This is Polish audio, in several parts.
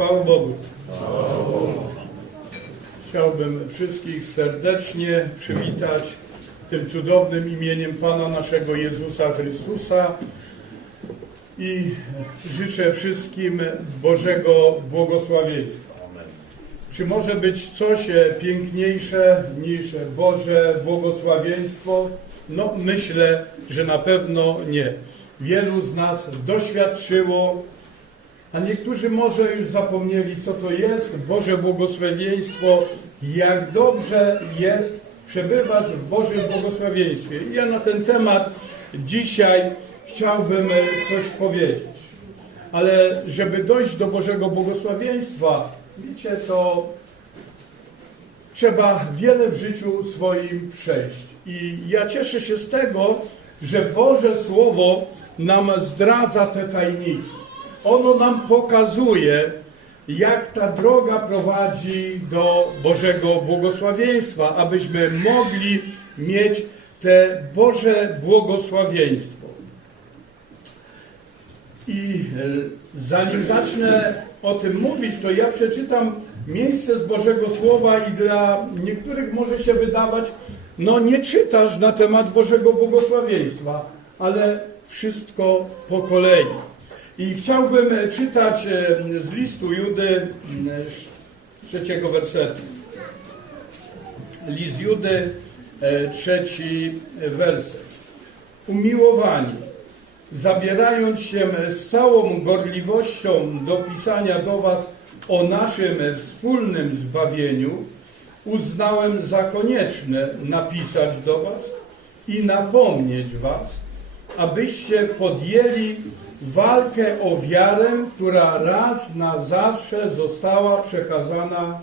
Chwała Bogu. Chciałbym wszystkich serdecznie przywitać tym cudownym imieniem Pana naszego Jezusa Chrystusa i życzę wszystkim Bożego błogosławieństwa. Czy może być coś piękniejsze niż Boże błogosławieństwo? No myślę, że na pewno nie. Wielu z nas doświadczyło a niektórzy może już zapomnieli, co to jest Boże błogosławieństwo, jak dobrze jest przebywać w Bożym błogosławieństwie. I ja na ten temat dzisiaj chciałbym coś powiedzieć. Ale żeby dojść do Bożego błogosławieństwa, wiecie, to trzeba wiele w życiu swoim przejść. I ja cieszę się z tego, że Boże Słowo nam zdradza te tajniki. Ono nam pokazuje, jak ta droga prowadzi do Bożego błogosławieństwa, abyśmy mogli mieć te Boże błogosławieństwo. I e, zanim zacznę o tym mówić, to ja przeczytam miejsce z Bożego Słowa i dla niektórych może się wydawać, no nie czytasz na temat Bożego błogosławieństwa, ale wszystko po kolei. I chciałbym e, czytać e, z listu Judy trzeciego wersetu. List Judy, e, trzeci werset. Umiłowani, zabierając się z całą gorliwością do pisania do Was o naszym wspólnym zbawieniu, uznałem za konieczne napisać do Was i napomnieć Was, abyście podjęli walkę o wiarę, która raz na zawsze została przekazana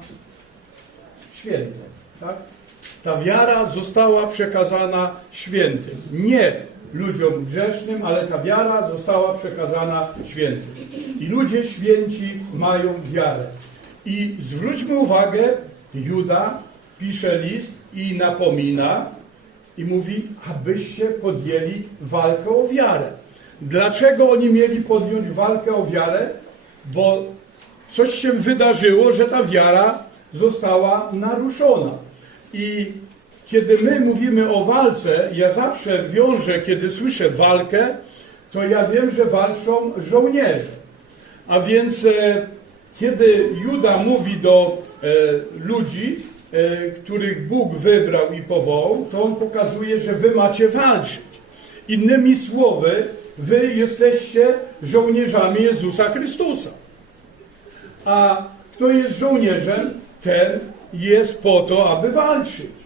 świętym. Tak? Ta wiara została przekazana świętym. Nie ludziom grzesznym, ale ta wiara została przekazana świętym. I ludzie święci mają wiarę. I zwróćmy uwagę, Juda pisze list i napomina i mówi, abyście podjęli walkę o wiarę. Dlaczego oni mieli podjąć walkę o wiarę? Bo coś się wydarzyło, że ta wiara została naruszona. I kiedy my mówimy o walce, ja zawsze wiążę, kiedy słyszę walkę, to ja wiem, że walczą żołnierze. A więc e, kiedy Juda mówi do e, ludzi, e, których Bóg wybrał i powołał, to on pokazuje, że wy macie walczyć. Innymi słowy, wy jesteście żołnierzami Jezusa Chrystusa. A kto jest żołnierzem, ten jest po to, aby walczyć.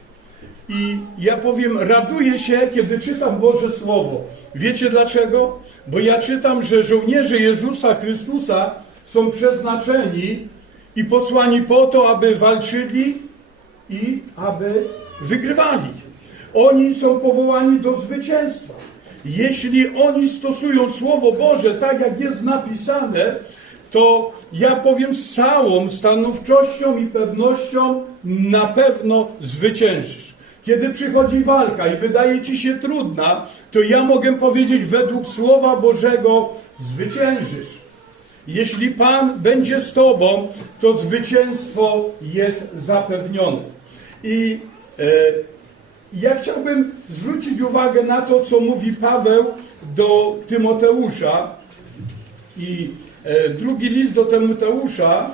I ja powiem, raduję się, kiedy czytam Boże Słowo. Wiecie dlaczego? Bo ja czytam, że żołnierze Jezusa Chrystusa są przeznaczeni i posłani po to, aby walczyli i aby wygrywali. Oni są powołani do zwycięstwa. Jeśli oni stosują Słowo Boże tak, jak jest napisane, to ja powiem z całą stanowczością i pewnością na pewno zwyciężysz. Kiedy przychodzi walka i wydaje ci się trudna, to ja mogę powiedzieć według Słowa Bożego zwyciężysz. Jeśli Pan będzie z Tobą, to zwycięstwo jest zapewnione. I e, ja chciałbym zwrócić uwagę na to, co mówi Paweł do Tymoteusza. I e, drugi list do Tymoteusza,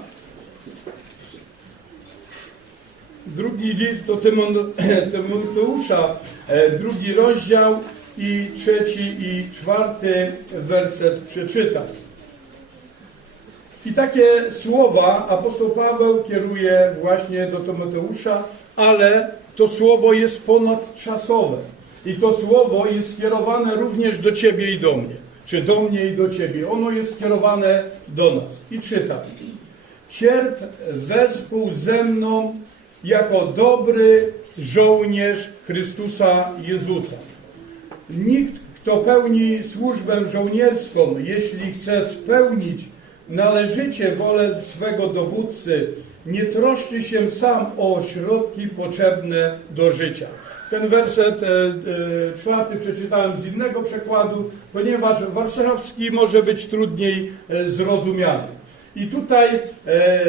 drugi list do Tymoteusza, e, drugi rozdział i trzeci i czwarty werset przeczytam. I takie słowa apostoł Paweł kieruje właśnie do Tymoteusza, ale to słowo jest ponadczasowe. I to słowo jest skierowane również do Ciebie i do mnie. Czy do mnie i do Ciebie. Ono jest skierowane do nas. I czytam. Cierp wespół ze mną jako dobry żołnierz Chrystusa Jezusa. Nikt, kto pełni służbę żołnierską, jeśli chce spełnić należycie wolę swego dowódcy, nie troszczy się sam o środki potrzebne do życia. Ten werset e, e, czwarty przeczytałem z innego przekładu, ponieważ warszawski może być trudniej e, zrozumiany. I tutaj e,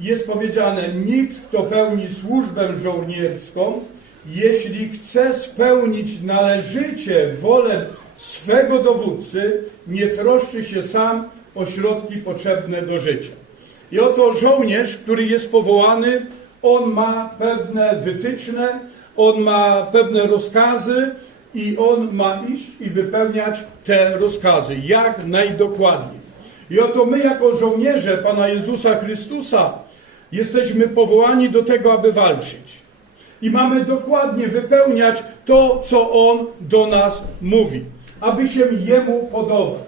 jest powiedziane, nikt, kto pełni służbę żołnierską, jeśli chce spełnić należycie wolę swego dowódcy, nie troszczy się sam o środki potrzebne do życia. I oto żołnierz, który jest powołany, on ma pewne wytyczne, on ma pewne rozkazy i on ma iść i wypełniać te rozkazy jak najdokładniej. I oto my, jako żołnierze Pana Jezusa Chrystusa, jesteśmy powołani do tego, aby walczyć. I mamy dokładnie wypełniać to, co On do nas mówi, aby się Jemu podobać.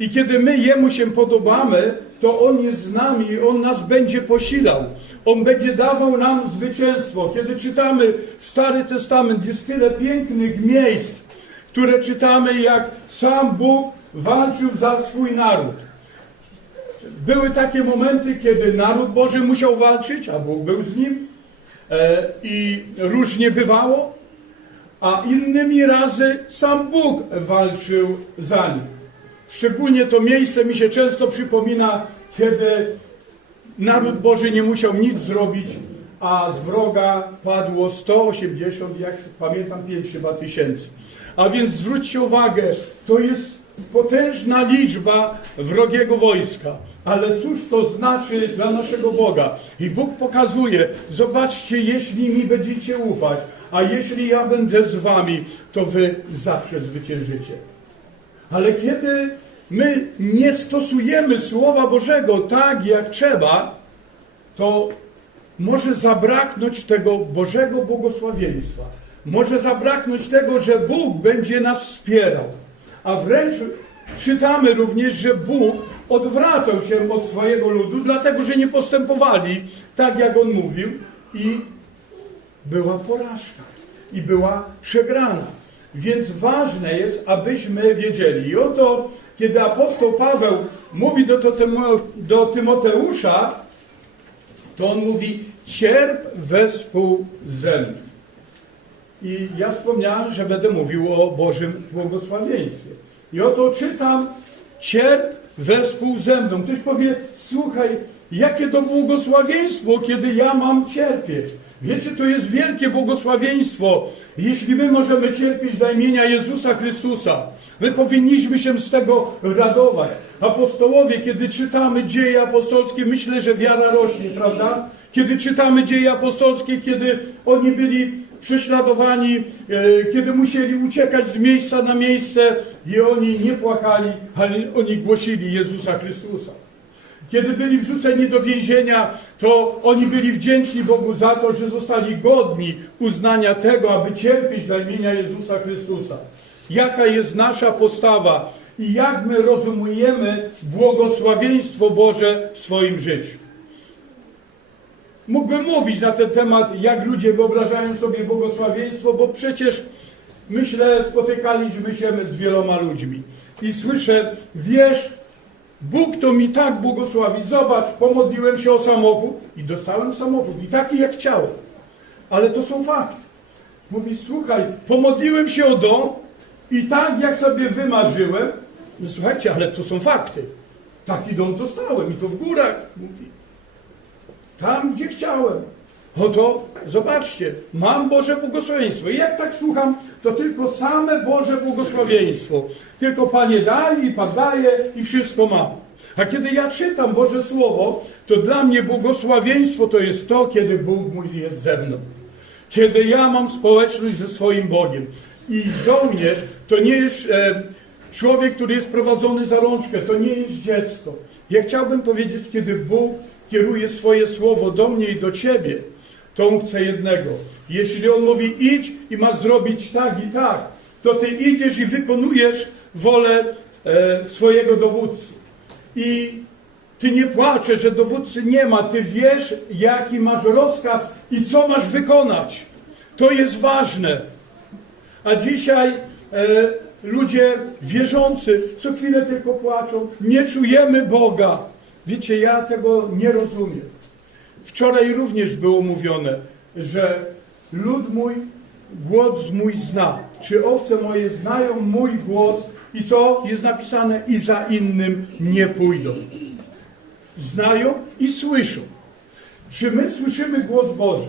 I kiedy my Jemu się podobamy, to On jest z nami i On nas będzie posilał. On będzie dawał nam zwycięstwo. Kiedy czytamy Stary Testament, jest tyle pięknych miejsc, które czytamy, jak sam Bóg walczył za swój naród. Były takie momenty, kiedy naród Boży musiał walczyć, a Bóg był z nim e, i różnie bywało, a innymi razy sam Bóg walczył za nich. Szczególnie to miejsce mi się często przypomina, kiedy naród Boży nie musiał nic zrobić, a z wroga padło 180, jak pamiętam, 5 chyba tysięcy. A więc zwróćcie uwagę, to jest potężna liczba wrogiego wojska. Ale cóż to znaczy dla naszego Boga? I Bóg pokazuje, zobaczcie, jeśli mi będziecie ufać, a jeśli ja będę z wami, to wy zawsze zwyciężycie. Ale kiedy my nie stosujemy Słowa Bożego tak, jak trzeba, to może zabraknąć tego Bożego błogosławieństwa. Może zabraknąć tego, że Bóg będzie nas wspierał. A wręcz czytamy również, że Bóg odwracał się od swojego ludu, dlatego że nie postępowali tak, jak on mówił, i była porażka, i była przegrana. Więc ważne jest, abyśmy wiedzieli. I oto, kiedy apostoł Paweł mówi do, do Tymoteusza, to on mówi: cierp wespół ze mną. I ja wspomniałem, że będę mówił o Bożym błogosławieństwie. I oto czytam: cierp wespół ze mną. Ktoś powie: Słuchaj, jakie to błogosławieństwo, kiedy ja mam cierpieć. Wiecie, to jest wielkie błogosławieństwo, jeśli my możemy cierpieć dla imienia Jezusa Chrystusa. My powinniśmy się z tego radować. Apostołowie, kiedy czytamy dzieje apostolskie, myślę, że wiara rośnie, prawda? Kiedy czytamy dzieje apostolskie, kiedy oni byli prześladowani, e, kiedy musieli uciekać z miejsca na miejsce i oni nie płakali, ale oni głosili Jezusa Chrystusa. Kiedy byli wrzuceni do więzienia, to oni byli wdzięczni Bogu za to, że zostali godni uznania tego, aby cierpieć dla imienia Jezusa Chrystusa. Jaka jest nasza postawa i jak my rozumiemy błogosławieństwo Boże w swoim życiu. Mógłbym mówić na ten temat, jak ludzie wyobrażają sobie błogosławieństwo, bo przecież myślę, spotykaliśmy się z wieloma ludźmi. I słyszę, wiesz, Bóg to mi tak błogosławi. Zobacz, pomodliłem się o samochód i dostałem samochód. I taki jak chciałem. Ale to są fakty. Mówi, słuchaj, pomodliłem się o dom i tak jak sobie wymarzyłem. No słuchajcie, ale to są fakty. Taki dom dostałem i to w górach. Mówi, tam, gdzie chciałem. Oto, zobaczcie, mam Boże błogosławieństwo. I jak tak słucham, to tylko same Boże błogosławieństwo. Tylko Panie daj i Pan daje i wszystko mam. A kiedy ja czytam Boże Słowo, to dla mnie błogosławieństwo to jest to, kiedy Bóg mój jest ze mną. Kiedy ja mam społeczność ze swoim Bogiem. I żołnierz to nie jest e, człowiek, który jest prowadzony za rączkę, to nie jest dziecko. Ja chciałbym powiedzieć, kiedy Bóg kieruje swoje słowo do mnie i do ciebie, on chce jednego. Jeśli on mówi idź i masz zrobić tak i tak, to ty idziesz i wykonujesz wolę e, swojego dowódcy. I ty nie płaczesz, że dowódcy nie ma, ty wiesz, jaki masz rozkaz i co masz wykonać. To jest ważne. A dzisiaj e, ludzie wierzący co chwilę tylko płaczą. Nie czujemy Boga. Wiecie, ja tego nie rozumiem. Wczoraj również było mówione, że lud mój głos mój zna. Czy owce moje znają mój głos i co jest napisane? I za innym nie pójdą. znają i słyszą. Czy my słyszymy głos Boży?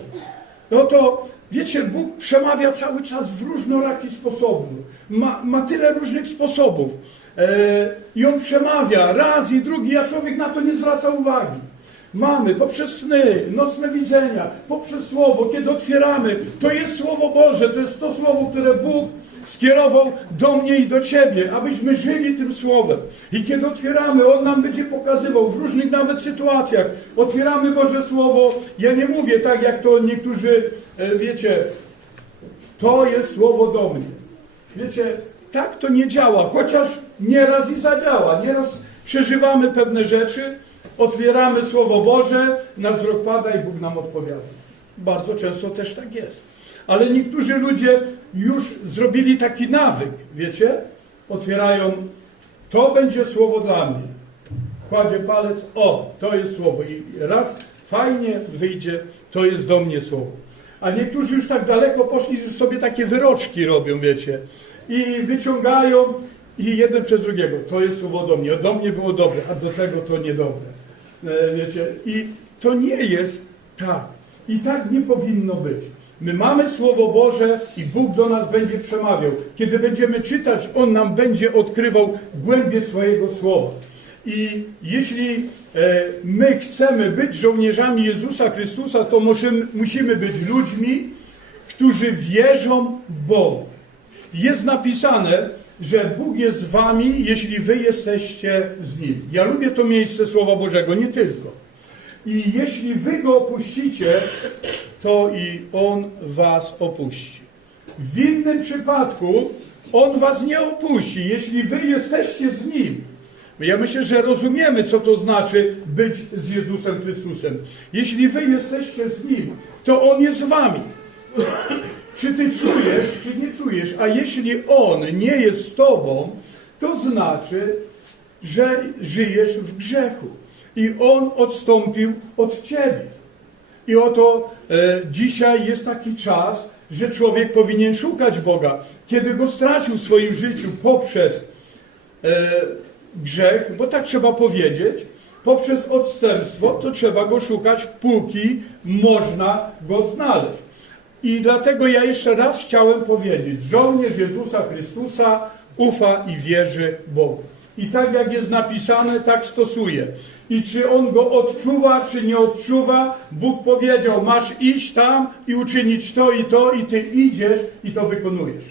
No to wiecie, Bóg przemawia cały czas w różnoraki sposobów. Ma, ma tyle różnych sposobów. E, I on przemawia raz i drugi, a człowiek na to nie zwraca uwagi. Mamy poprzez sny, nocne widzenia, poprzez słowo, kiedy otwieramy, to jest Słowo Boże, to jest to słowo, które Bóg skierował do mnie i do Ciebie, abyśmy żyli tym słowem. I kiedy otwieramy, On nam będzie pokazywał w różnych nawet sytuacjach. Otwieramy Boże Słowo. Ja nie mówię tak, jak to niektórzy, e, wiecie, to jest słowo do mnie. Wiecie, tak to nie działa, chociaż nieraz i zadziała. Nieraz przeżywamy pewne rzeczy, otwieramy Słowo Boże, na wzrok pada i Bóg nam odpowiada. Bardzo często też tak jest. Ale niektórzy ludzie już zrobili taki nawyk, wiecie? Otwierają, to będzie słowo dla mnie. Kładzie palec, o, to jest słowo. I raz fajnie wyjdzie, to jest do mnie słowo. A niektórzy już tak daleko poszli, że sobie takie wyroczki robią, wiecie. I wyciągają i jeden przez drugiego. To jest słowo do mnie. Do mnie było dobre, a do tego to niedobre. E, Wiecie, i to nie jest tak. I tak nie powinno być. My mamy Słowo Boże i Bóg do nas będzie przemawiał. Kiedy będziemy czytać, On nam będzie odkrywał głębie swojego Słowa. I jeśli e, my chcemy być żołnierzami Jezusa Chrystusa, to musimy, być ludźmi, którzy wierzą Bogu. Jest napisane, że Bóg jest z wami, jeśli wy jesteście z Nim. Ja lubię to miejsce Słowa Bożego, nie tylko. I jeśli wy Go opuścicie, to i On was opuści. W innym przypadku On was nie opuści, jeśli wy jesteście z Nim. Ja myślę, że rozumiemy, co to znaczy być z Jezusem Chrystusem. Jeśli wy jesteście z Nim, to On jest z wami. Czy ty czujesz, czy nie czujesz? A jeśli On nie jest z tobą, to znaczy, że żyjesz w grzechu. I On odstąpił od ciebie. I oto e, dzisiaj jest taki czas, że człowiek powinien szukać Boga. Kiedy go stracił w swoim życiu poprzez e, grzech, bo tak trzeba powiedzieć, poprzez odstępstwo, to trzeba go szukać, póki można go znaleźć. I dlatego ja jeszcze raz chciałem powiedzieć, żołnierz Jezusa Chrystusa ufa i wierzy Bogu. I tak jak jest napisane, tak stosuje. I czy on go odczuwa, czy nie odczuwa, Bóg powiedział, masz iść tam i uczynić to i to, i ty idziesz i to wykonujesz.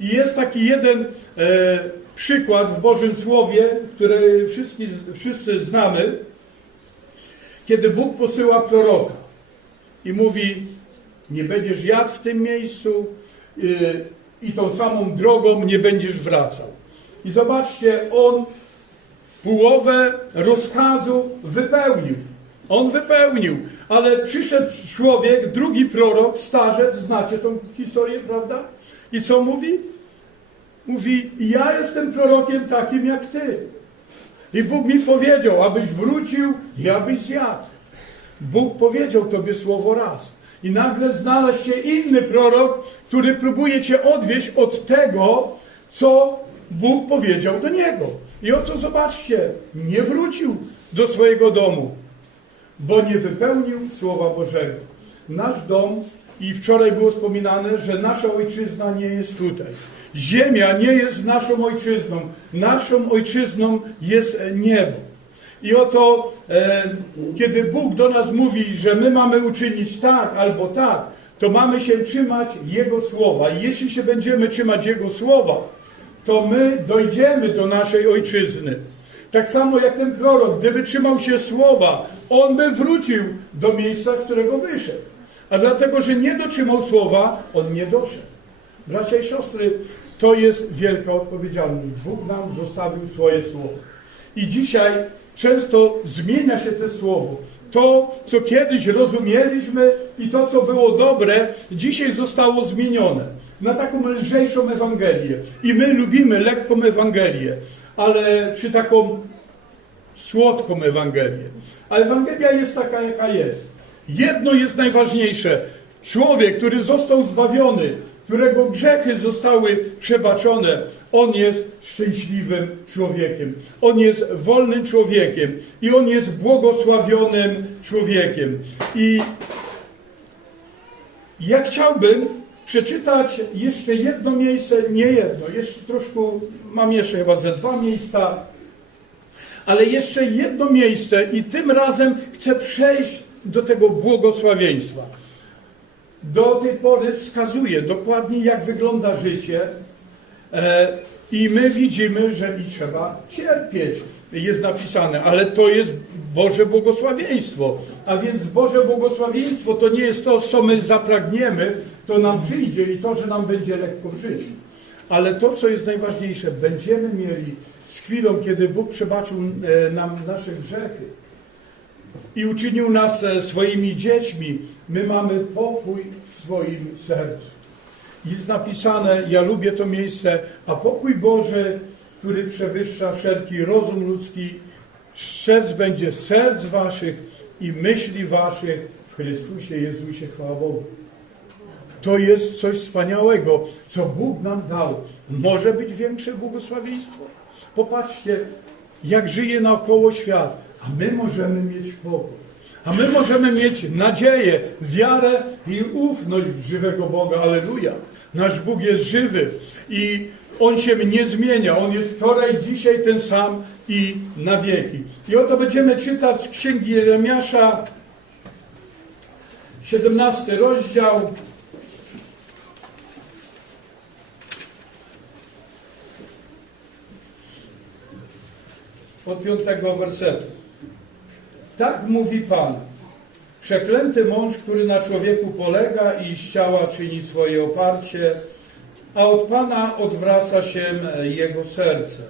I jest taki jeden e, przykład w Bożym Słowie, który wszyscy, wszyscy znamy, kiedy Bóg posyła proroka i mówi, nie będziesz jadł w tym miejscu yy, i tą samą drogą nie będziesz wracał. I zobaczcie, on połowę rozkazu wypełnił. On wypełnił, ale przyszedł człowiek, drugi prorok, starzec, znacie tą historię, prawda? I co mówi? Mówi, ja jestem prorokiem takim jak ty. I Bóg mi powiedział, abyś wrócił i abyś zjadł. Bóg powiedział tobie słowo raz. I nagle znalazł się inny prorok, który próbuje cię odwieść od tego, co Bóg powiedział do niego. I oto zobaczcie, nie wrócił do swojego domu, bo nie wypełnił Słowa Bożego. Nasz dom, i wczoraj było wspominane, że nasza ojczyzna nie jest tutaj. Ziemia nie jest naszą ojczyzną. Naszą ojczyzną jest niebo. I oto, e, kiedy Bóg do nas mówi, że my mamy uczynić tak albo tak, to mamy się trzymać Jego słowa. I jeśli się będziemy trzymać Jego słowa, to my dojdziemy do naszej ojczyzny. Tak samo jak ten prorok, gdyby trzymał się słowa, on by wrócił do miejsca, z którego wyszedł. A dlatego, że nie dotrzymał słowa, on nie doszedł. Bracia i siostry, to jest wielka odpowiedzialność. Bóg nam zostawił swoje słowo. I dzisiaj często zmienia się to słowo. To, co kiedyś rozumieliśmy i to, co było dobre, dzisiaj zostało zmienione na taką lżejszą Ewangelię. I my lubimy lekką Ewangelię, ale czy taką słodką Ewangelię. A Ewangelia jest taka, jaka jest. Jedno jest najważniejsze. Człowiek, który został zbawiony, którego grzechy zostały przebaczone, on jest szczęśliwym człowiekiem. On jest wolnym człowiekiem i on jest błogosławionym człowiekiem. I ja chciałbym przeczytać jeszcze jedno miejsce, nie jedno, jeszcze troszkę, mam jeszcze chyba ze dwa miejsca, ale jeszcze jedno miejsce i tym razem chcę przejść do tego błogosławieństwa. Do tej pory wskazuje dokładnie, jak wygląda życie e, i my widzimy, że i trzeba cierpieć. Jest napisane, ale to jest Boże błogosławieństwo. A więc Boże błogosławieństwo to nie jest to, co my zapragniemy, to nam przyjdzie i to, że nam będzie lekko w życiu. Ale to, co jest najważniejsze, będziemy mieli z chwilą, kiedy Bóg przebaczył e, nam nasze grzechy i uczynił nas e, swoimi dziećmi, my mamy pokój w swoim sercu. Jest napisane, ja lubię to miejsce, a pokój Boży, który przewyższa wszelki rozum ludzki, strzec będzie serc waszych i myśli waszych w Chrystusie Jezusie, chwała Bogu. To jest coś wspaniałego, co Bóg nam dał. Może być większe błogosławieństwo. Popatrzcie, jak żyje naokoło świat, a my możemy mieć pokój. A my możemy mieć nadzieję, wiarę i ufność w żywego Boga. Aleluja. Nasz Bóg jest żywy i On się nie zmienia. On jest wczoraj, dzisiaj ten sam i na wieki. I oto będziemy czytać z Księgi Jeremiasza, 17 rozdział, od piątego wersetu. Tak mówi Pan. Przeklęty mąż, który na człowieku polega i z ciała czyni swoje oparcie, a od Pana odwraca się jego serce.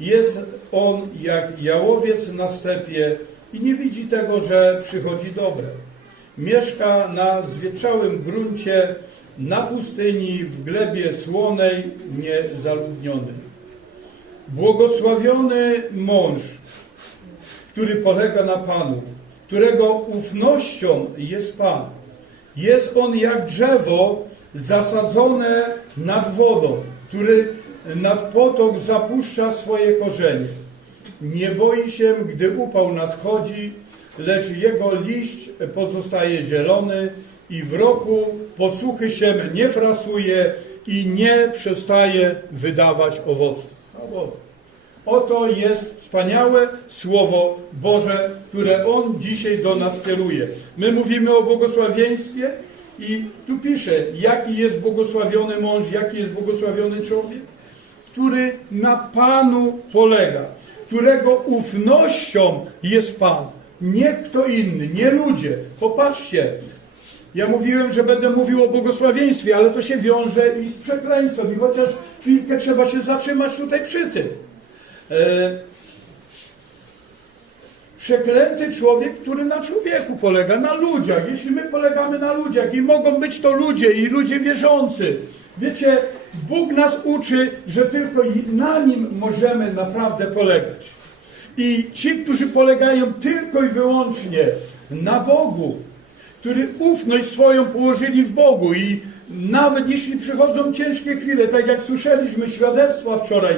Jest on jak jałowiec na stepie i nie widzi tego, że przychodzi dobre. Mieszka na zwietrzałym gruncie, na pustyni, w glebie słonej, niezaludnionym. Błogosławiony mąż, który polega na Panu, którego ufnością jest Pan. Jest on jak drzewo zasadzone nad wodą, który nad potok zapuszcza swoje korzenie. Nie boi się, gdy upał nadchodzi, lecz jego liść pozostaje zielony i w roku posuchy się nie frasuje i nie przestaje wydawać owoców. Oto jest wspaniałe Słowo Boże, które On dzisiaj do nas kieruje. My mówimy o błogosławieństwie i tu pisze, jaki jest błogosławiony mąż, jaki jest błogosławiony człowiek, który na Panu polega, którego ufnością jest Pan. Nie kto inny, nie ludzie. Popatrzcie, ja mówiłem, że będę mówił o błogosławieństwie, ale to się wiąże i z przekleństwem. I chociaż chwilkę trzeba się zatrzymać tutaj przy tym. E, przeklęty człowiek, który na człowieku polega, na ludziach. Jeśli my polegamy na ludziach i mogą być to ludzie i ludzie wierzący. Wiecie, Bóg nas uczy, że tylko na Nim możemy naprawdę polegać. I ci, którzy polegają tylko i wyłącznie na Bogu, który ufność swoją położyli w Bogu i nawet jeśli przychodzą ciężkie chwile, tak jak słyszeliśmy świadectwa wczoraj,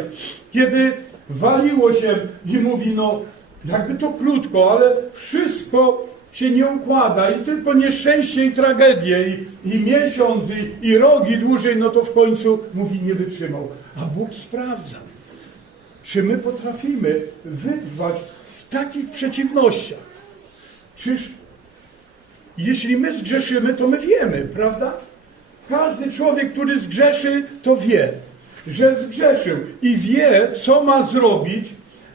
kiedy waliło się i mówi, no jakby to krótko, ale wszystko się nie układa i tylko nieszczęście i tragedie i, i miesiąc i, i rogi dłużej, no to w końcu mówi nie wytrzymał. A Bóg sprawdza, czy my potrafimy wytrwać w takich przeciwnościach. Czyż jeśli my zgrzeszymy, to my wiemy, prawda? Każdy człowiek, który zgrzeszy, to wie, że zgrzeszył i wie, co ma zrobić,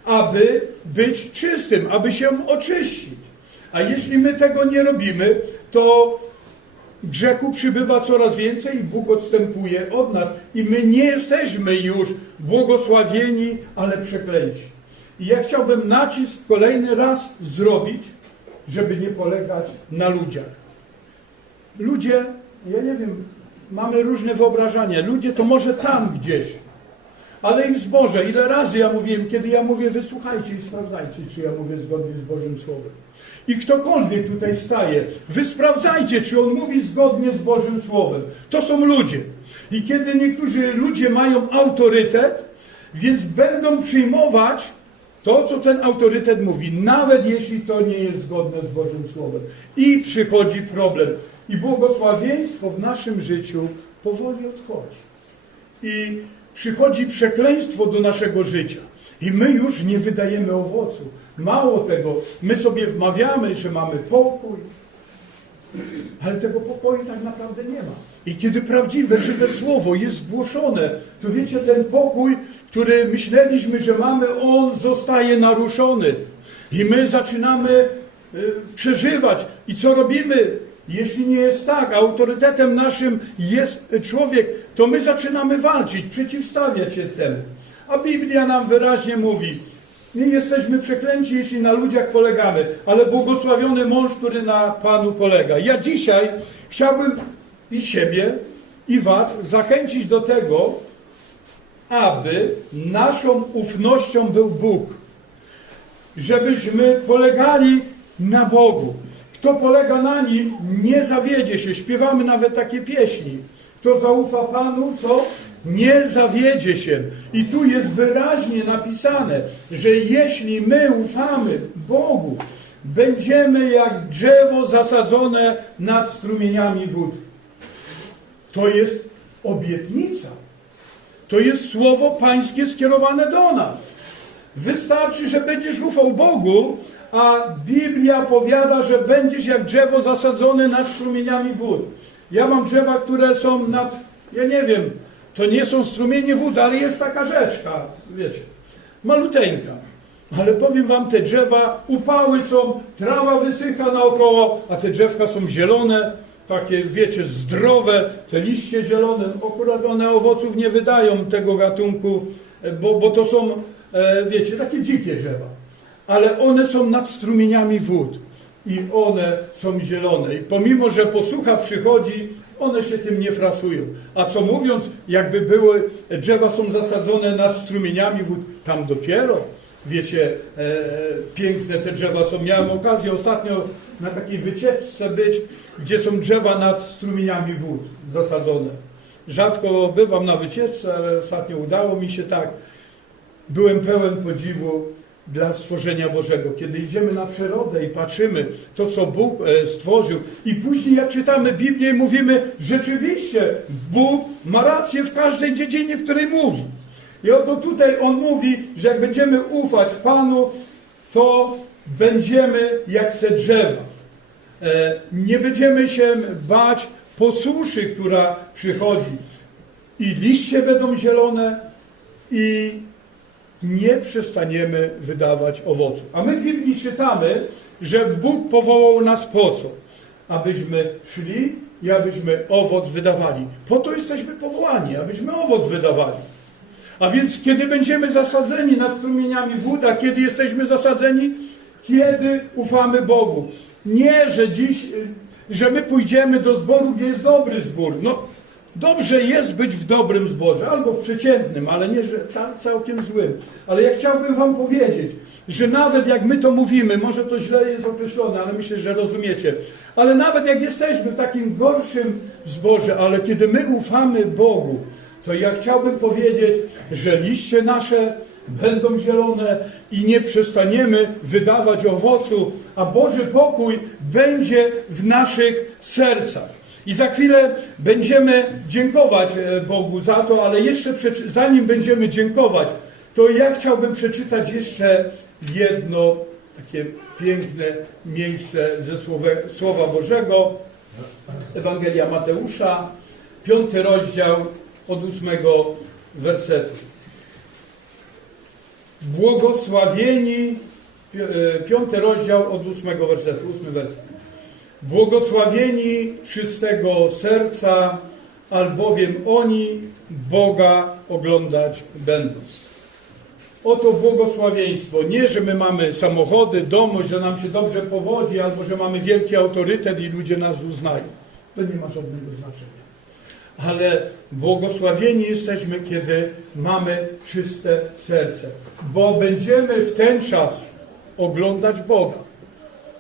aby być czystym, aby się oczyścić. A jeśli my tego nie robimy, to grzechu przybywa coraz więcej i Bóg odstępuje od nas i my nie jesteśmy już błogosławieni, ale przeklęci. I ja chciałbym nacisk kolejny raz zrobić, żeby nie polegać na ludziach. Ludzie, ja nie wiem, mamy różne wyobrażenia. Ludzie to może tam gdzieś, ale i w zborze. Ile razy ja mówiłem, kiedy ja mówię, wysłuchajcie i sprawdzajcie, czy ja mówię zgodnie z Bożym Słowem. I ktokolwiek tutaj staje, wy sprawdzajcie, czy on mówi zgodnie z Bożym Słowem. To są ludzie. I kiedy niektórzy ludzie mają autorytet, więc będą przyjmować to, co ten autorytet mówi, nawet jeśli to nie jest zgodne z Bożym Słowem. I przychodzi problem. I błogosławieństwo w naszym życiu powoli odchodzi. I przychodzi przekleństwo do naszego życia. I my już nie wydajemy owocu. Mało tego, my sobie wmawiamy, że mamy pokój, ale tego pokoju tak naprawdę nie ma. I kiedy prawdziwe, żywe słowo jest zgłoszone, to wiecie, ten pokój, który myśleliśmy, że mamy, on zostaje naruszony. I my zaczynamy y, przeżywać. I co robimy? Jeśli nie jest tak, autorytetem naszym jest człowiek, to my zaczynamy walczyć, przeciwstawiać się temu. A Biblia nam wyraźnie mówi, nie jesteśmy przeklęci, jeśli na ludziach polegamy, ale błogosławiony mąż, który na Panu polega. Ja dzisiaj chciałbym i siebie, i Was zachęcić do tego, aby naszą ufnością był Bóg. Żebyśmy polegali na Bogu. Kto polega na Nim, nie zawiedzie się. Śpiewamy nawet takie pieśni. Kto zaufa Panu, co? Nie zawiedzie się. I tu jest wyraźnie napisane, że jeśli my ufamy Bogu, będziemy jak drzewo zasadzone nad strumieniami wód. To jest obietnica. To jest słowo pańskie skierowane do nas. Wystarczy, że będziesz ufał Bogu, a Biblia powiada, że będziesz jak drzewo zasadzone nad strumieniami wód. Ja mam drzewa, które są nad, ja nie wiem, to nie są strumienie wód, ale jest taka rzeczka, wiecie, maluteńka. Ale powiem wam, te drzewa, upały są, trawa wysycha naokoło, a te drzewka są zielone, takie, wiecie, zdrowe, te liście zielone, akurat one owoców nie wydają tego gatunku, bo, bo to są, e, wiecie, takie dzikie drzewa. Ale one są nad strumieniami wód i one są zielone. I pomimo, że posłucha przychodzi, one się tym nie frasują. A co mówiąc, jakby były, drzewa są zasadzone nad strumieniami wód, tam dopiero, wiecie, e, piękne te drzewa są. Miałem okazję ostatnio na takiej wycieczce być, gdzie są drzewa nad strumieniami wód zasadzone. Rzadko bywam na wycieczce, ale ostatnio udało mi się tak. Byłem pełen podziwu dla stworzenia Bożego. Kiedy idziemy na przyrodę i patrzymy to, co Bóg e, stworzył, i później jak czytamy Biblię, mówimy, rzeczywiście Bóg ma rację w każdej dziedzinie, w której mówi. I oto tutaj On mówi, że jak będziemy ufać Panu, to będziemy jak te drzewa. E, Nie będziemy się bać posuszy, która przychodzi. I liście będą zielone, i nie przestaniemy wydawać owocu. A my w Biblii czytamy, że Bóg powołał nas po co? Abyśmy szli i abyśmy owoc wydawali. Po to jesteśmy powołani, abyśmy owoc wydawali. A więc kiedy będziemy zasadzeni nad strumieniami wód, a kiedy jesteśmy zasadzeni? Kiedy ufamy Bogu. Nie, że dziś, y, że my pójdziemy do zboru, gdzie jest dobry zbór. No, dobrze jest być w dobrym zborze, albo w przeciętnym, ale nie, że całkiem złym. Ale ja chciałbym wam powiedzieć, że nawet jak my to mówimy, może to źle jest określone, ale myślę, że rozumiecie. Ale nawet jak jesteśmy w takim gorszym zborze, ale kiedy my ufamy Bogu, to ja chciałbym powiedzieć, że liście nasze będą zielone i nie przestaniemy wydawać owocu, a Boży pokój będzie w naszych sercach. I za chwilę będziemy dziękować e, Bogu za to, ale jeszcze zanim będziemy dziękować, to ja chciałbym przeczytać jeszcze jedno takie piękne miejsce ze Słowa, Słowa Bożego. Ewangelia Mateusza, piąty rozdział od ósmego wersetu. Błogosławieni, e, piąty rozdział od ósmego wersetu, ósmy werset. Błogosławieni czystego serca, albowiem oni Boga oglądać będą. Oto błogosławieństwo. Nie, że my mamy samochody, domy, że nam się dobrze powodzi, albo że mamy wielki autorytet i ludzie nas uznają. To nie ma żadnego znaczenia. ale błogosławieni jesteśmy, kiedy mamy czyste serce, bo będziemy w ten czas oglądać Boga.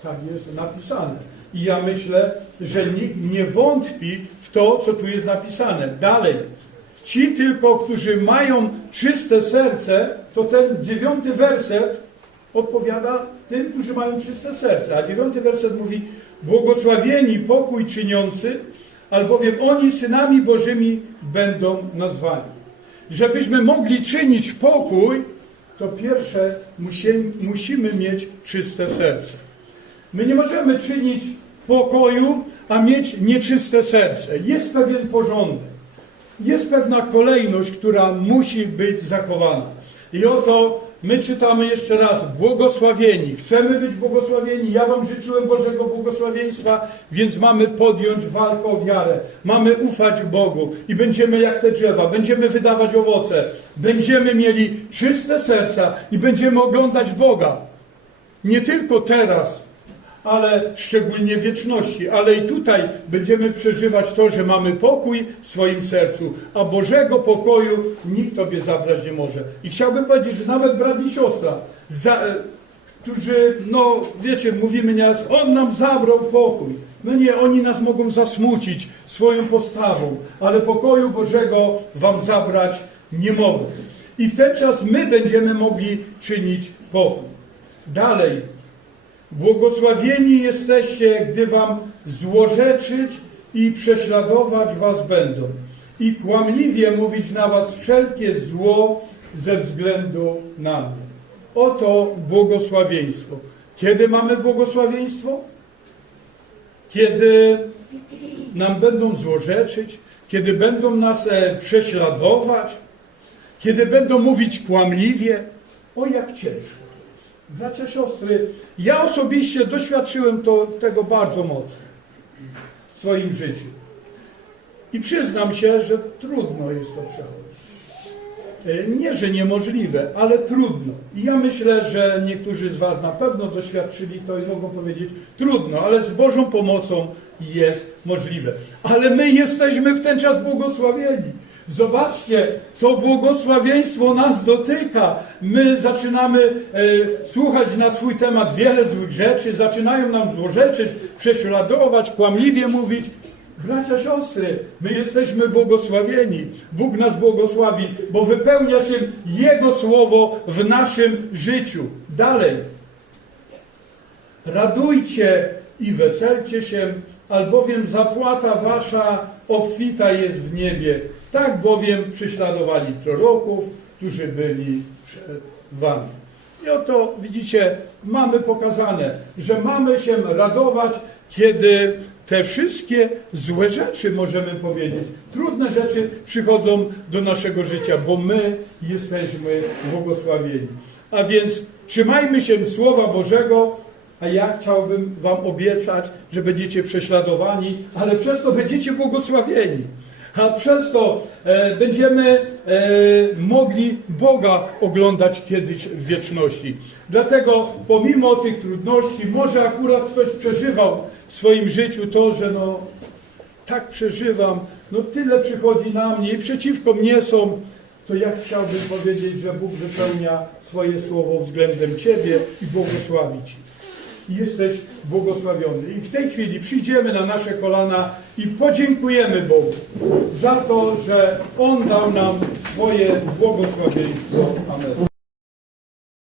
Tak jest napisane. I ja myślę, że nikt nie wątpi w to, co tu jest napisane. Dalej. Ci tylko, którzy mają czyste serce, to ten dziewiąty werset odpowiada tym, którzy mają czyste serce. A dziewiąty werset mówi, błogosławieni pokój czyniący, albowiem oni synami Bożymi będą nazwani. Żebyśmy mogli czynić pokój, to pierwsze musimy, mieć czyste serce. My nie możemy czynić pokoju, a mieć nieczyste serce. Jest pewien porządek. Jest pewna kolejność, która musi być zachowana. I oto my czytamy jeszcze raz, błogosławieni. Chcemy być błogosławieni. Ja Wam życzyłem Bożego błogosławieństwa, więc mamy podjąć walkę o wiarę. Mamy ufać Bogu i będziemy jak te drzewa, będziemy wydawać owoce. Będziemy mieli czyste serca i będziemy oglądać Boga. Nie tylko teraz, ale szczególnie wieczności. Ale i tutaj będziemy przeżywać to, że mamy pokój w swoim sercu, a Bożego pokoju nikt Tobie zabrać nie może. I chciałbym powiedzieć, że nawet brat i siostra, za, e, którzy, no wiecie, mówimy nieraz, On nam zabrał pokój. No nie, oni nas mogą zasmucić swoją postawą, ale pokoju Bożego Wam zabrać nie mogą. I w ten czas my będziemy mogli czynić pokój. Dalej, Błogosławieni jesteście, gdy wam złorzeczyć i prześladować was będą. I kłamliwie mówić na was wszelkie zło ze względu na mnie. Oto błogosławieństwo. Kiedy mamy błogosławieństwo? Kiedy nam będą złorzeczyć, kiedy będą nas e, prześladować, kiedy będą mówić kłamliwie. O, jak ciężko. Bracia, siostry, ja osobiście doświadczyłem to, tego bardzo mocno w swoim życiu. I przyznam się, że trudno jest to przechodzić. E, Nie, że niemożliwe, ale trudno. I ja myślę, że niektórzy z Was na pewno doświadczyli to i mogą powiedzieć, trudno, ale z Bożą pomocą jest możliwe. Ale my jesteśmy w ten czas błogosławieni. Zobaczcie, to błogosławieństwo nas dotyka. My zaczynamy e, słuchać na swój temat wiele złych rzeczy, zaczynają nam złorzeczyć, prześladować, kłamliwie mówić. Bracia, siostry, my jesteśmy błogosławieni. Bóg nas błogosławi, bo wypełnia się Jego słowo w naszym życiu. Dalej. Radujcie i weselcie się, albowiem zapłata wasza obfita jest w niebie. Tak bowiem prześladowali proroków, którzy byli przed wami. I oto widzicie, mamy pokazane, że mamy się radować, kiedy te wszystkie złe rzeczy, możemy powiedzieć, trudne rzeczy przychodzą do naszego życia, bo my jesteśmy błogosławieni. A więc trzymajmy się Słowa Bożego, a ja chciałbym Wam obiecać, że będziecie prześladowani, ale przez to będziecie błogosławieni. A przez to e, będziemy e, mogli Boga oglądać kiedyś w wieczności. Dlatego pomimo tych trudności, może akurat ktoś przeżywał w swoim życiu to, że no tak przeżywam, no tyle przychodzi na mnie i przeciwko mnie są, to ja chciałbym powiedzieć, że Bóg wypełnia swoje słowo względem Ciebie i błogosławi Ci jesteś błogosławiony. I w tej chwili przyjdziemy na nasze kolana i podziękujemy Bogu za to, że On dał nam swoje błogosławieństwo. Amen.